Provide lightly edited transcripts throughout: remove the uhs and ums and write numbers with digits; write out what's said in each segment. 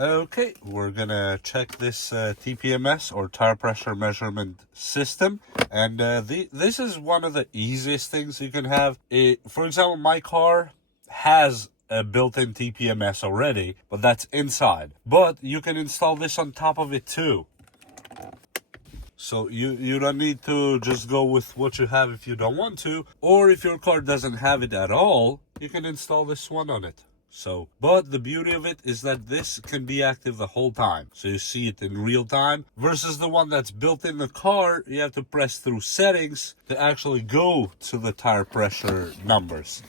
Okay, we're gonna check this TPMS or tire pressure measurement system, and this is one of the easiest things you can have. For example, my car has a built-in TPMS already, but that's inside. But you can install this on top of it too. So you don't need to just go with what you have if you don't want to, or if your car doesn't have it at all, you can install this one on it. So, but the beauty of it is that this can be active the whole time. So you see it in real time versus the one that's built in the car. You have to press through settings to actually go to the tire pressure numbers.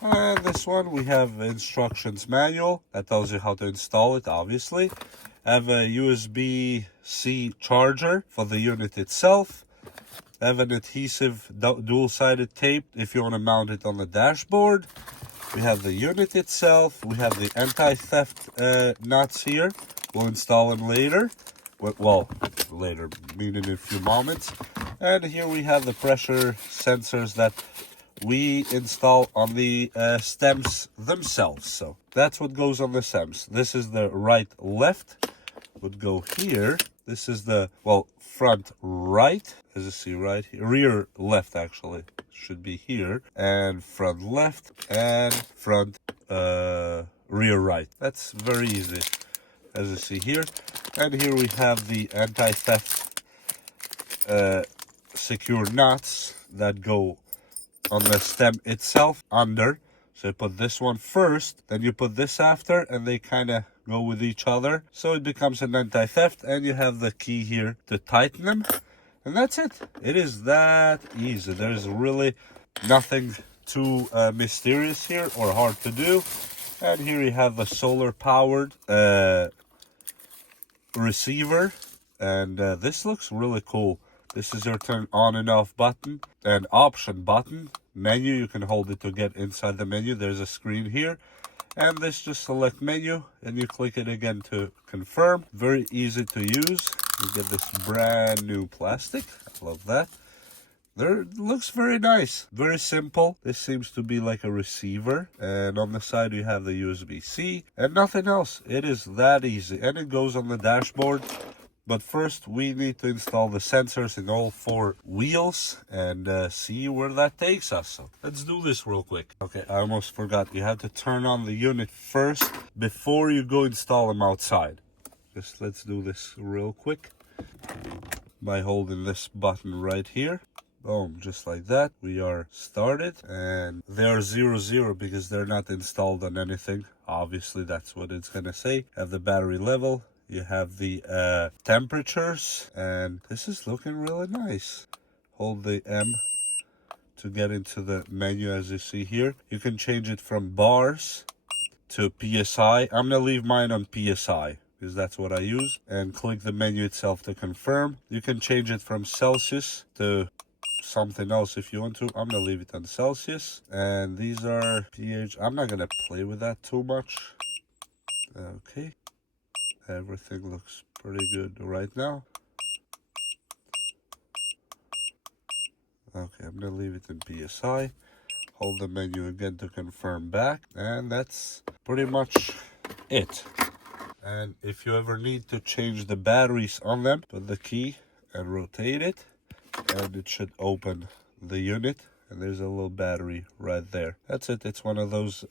And this one, we have instructions manual that tells you how to install it, obviously. Have a USB-C charger for the unit itself. Have an adhesive dual-sided tape if you want to mount it on the dashboard. We have the unit itself. We have the anti-theft nuts here. We'll install them later. Well, later, meaning in a few moments. And here we have the pressure sensors that we install on the stems themselves. So that's what goes on the stems. This is the right left would go here. This is the, well, front right, as you see right here. Rear left actually should be here, and front left and front rear right. That's very easy, as you see here. And here we have the anti-theft secure nuts that go on the stem itself under. So you put this one first, then you put this after, and they kind of go with each other. So it becomes an anti-theft, and you have the key here to tighten them. And that's it. It is that easy. There's really nothing too mysterious here or hard to do. And here you have the solar powered receiver. And this looks really cool. This is your turn on and off button and option button. Menu, you can hold it to get inside the menu. There's a screen here. And this just select menu and you click it again to confirm. Very easy to use. You get this brand new plastic. I love that. There, it looks very nice. Very simple. This seems to be like a receiver. And on the side you have the USB-C and nothing else. It is that easy. And it goes on the dashboard. But first, we need to install the sensors in all 4 wheels and see where that takes us. So let's do this real quick. Okay, I almost forgot. You have to turn on the unit first before you go install them outside. Just let's do this real quick by holding this button right here. Boom, just like that. We are started and they are 00 because they're not installed on anything. Obviously, that's what it's going to say. Have the battery level. You have the temperatures, and this is looking really nice. Hold the M to get into the menu as you see here. You can change it from bars to PSI. I'm gonna leave mine on PSI because that's what I use. And click the menu itself to confirm. You can change it from Celsius to something else if you want to. I'm gonna leave it on Celsius. And these are pH. I'm not gonna play with that too much. Okay. Everything looks pretty good right now. Okay, I'm gonna leave it in PSI. Hold the menu again to confirm back. And that's pretty much it. And if you ever need to change the batteries on them, put the key and rotate it. And it should open the unit. And there's a little battery right there. That's it. It's one of those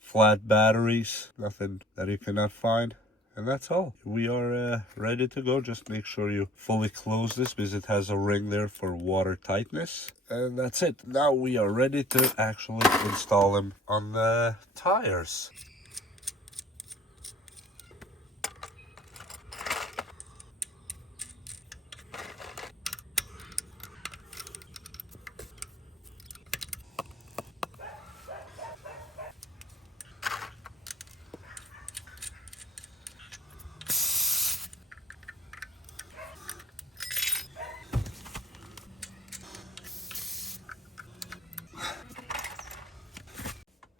flat batteries. Nothing that you cannot find. And that's all. We are ready to go. Just make sure you fully close this because it has a ring there for water tightness. And that's it. Now we are ready to actually install them on the tires.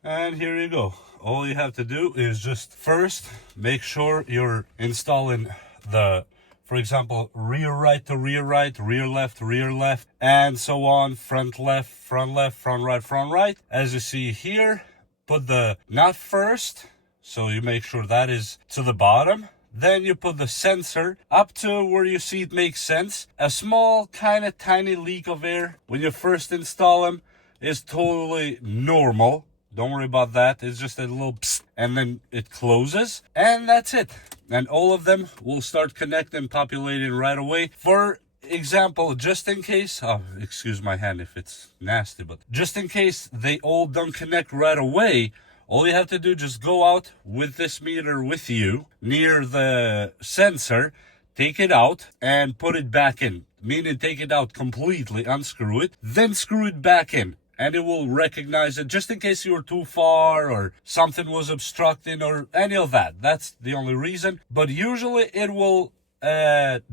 And here you go. All you have to do is just first make sure you're installing the, for example, rear right to rear right, rear left, and so on, front left, front right. As you see here, put the nut first So you make sure that is to the bottom. Then you put the sensor up to where you see it makes sense. A small kind of tiny leak of air when you first install them is totally normal. Don't worry about that. It's just a little psst, and then it closes, and that's it. And all of them will start connecting, populating right away. For example, just in case, oh, excuse my hand if it's nasty, but just in case they all don't connect right away, all you have to do, just go out with this meter with you near the sensor, take it out and put it back in. Meaning take it out completely, unscrew it, then screw it back in. And it will recognize it just in case you were too far or something was obstructing or any of that. That's the only reason. But usually it will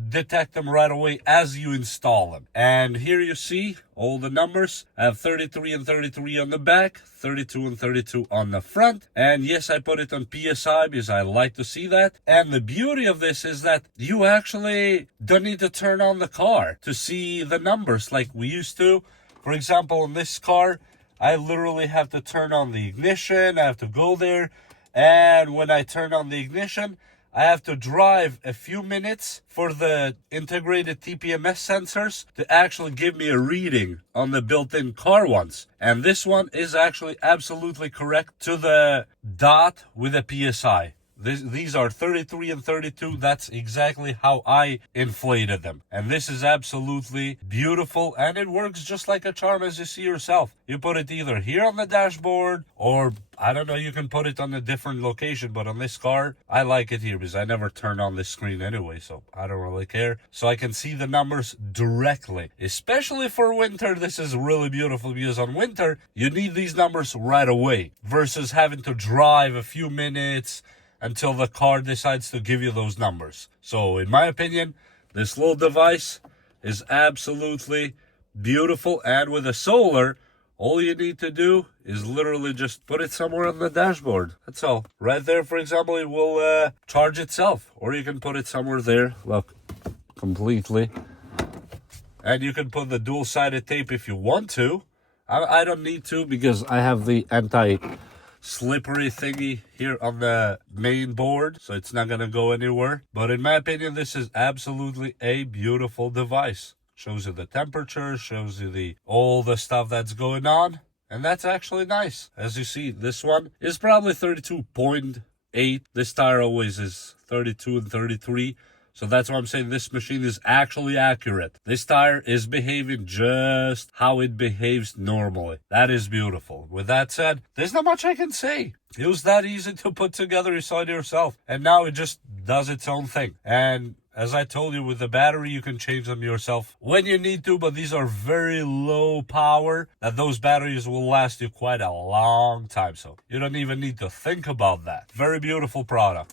detect them right away as you install them. And here you see all the numbers. I have 33 and 33 on the back, 32 and 32 on the front. And yes, I put it on PSI because I like to see that. And the beauty of this is that you actually don't need to turn on the car to see the numbers like we used to. For example, in this car, I literally have to turn on the ignition. I have to go there. And when I turn on the ignition, I have to drive a few minutes for the integrated TPMS sensors to actually give me a reading on the built-in car ones. And this one is actually absolutely correct to the dot with a PSI. These are 33 and 32. That's exactly how I inflated them. And this is absolutely beautiful. And it works just like a charm, as you see yourself. You put it either here on the dashboard or, I don't know, you can put it on a different location. But on this car, I like it here because I never turn on this screen anyway. So I don't really care. So I can see the numbers directly. Especially for winter, this is really beautiful because on winter, you need these numbers right away versus having to drive a few minutes until the car decides to give you those numbers. So in my opinion, this little device is absolutely beautiful. And with a solar, all you need to do is literally just put it somewhere on the dashboard. That's all. Right there, for example, it will charge itself. Or you can put it somewhere there. Look, completely. And you can put the dual-sided tape if you want to. I don't need to because I have the anti-slippery thingy here on the main board, so it's not gonna go anywhere. But in my opinion, this is absolutely a beautiful device. Shows you the temperature, shows you all the stuff that's going on, and that's actually nice. As you see, this one is probably 32.8. This tire always is 32 and 33. So that's why I'm saying this machine is actually accurate. This tire is behaving just how it behaves normally. That is beautiful. With that said, there's not much I can say. It was that easy to put together. You saw it yourself. And now it just does its own thing. And as I told you, with the battery, you can change them yourself when you need to. But these are very low power, that those batteries will last you quite a long time. So you don't even need to think about that. Very beautiful product.